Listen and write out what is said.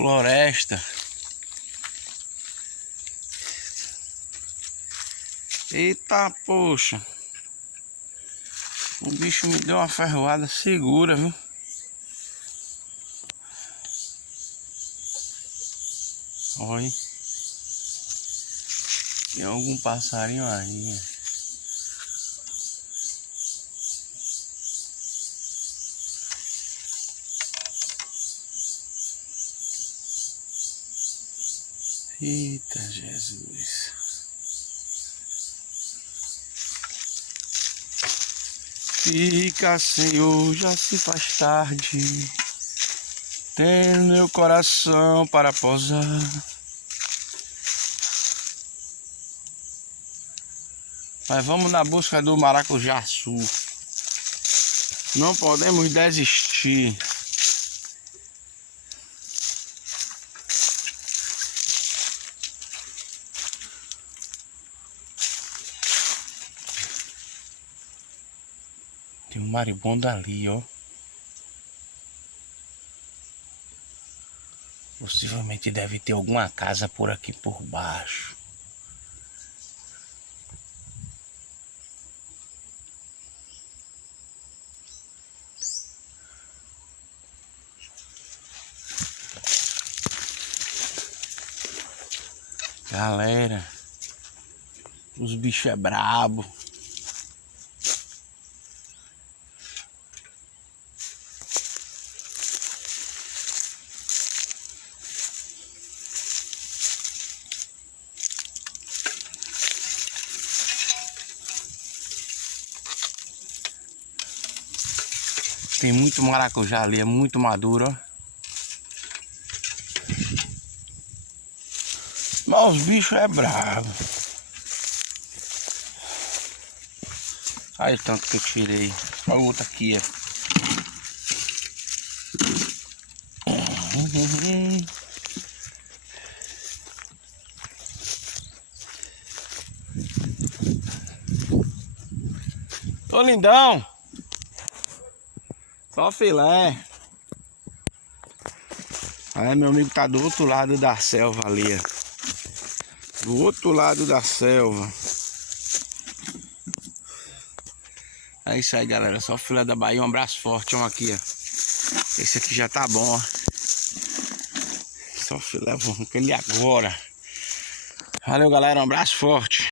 floresta. Eita, poxa. O bicho me deu uma ferroada segura, viu? Olha. Tem algum passarinho aí. Eita, Jesus. Fica, Senhor, já se faz tarde. Tem meu coração para pousar. Mas vamos na busca do maracujaçu. Não podemos desistir. Tem um maribondo ali, ó. Possivelmente deve ter alguma casa por aqui por baixo. Galera, os bichos é brabo. Tem muito maracujá ali, é muito maduro, ó. Mas os bichos é brabo. Olha o tanto que eu tirei. Olha o outro aqui, ó. Ô lindão. Só filé. Aí meu amigo tá do outro lado da selva ali, ó. Do outro lado da selva. É isso aí, galera. Só filé da Bahia. Um abraço forte. Vamos aqui, ó. Esse aqui já tá bom, ó. Só filé, vamos com ele agora. Valeu, galera. Um abraço forte.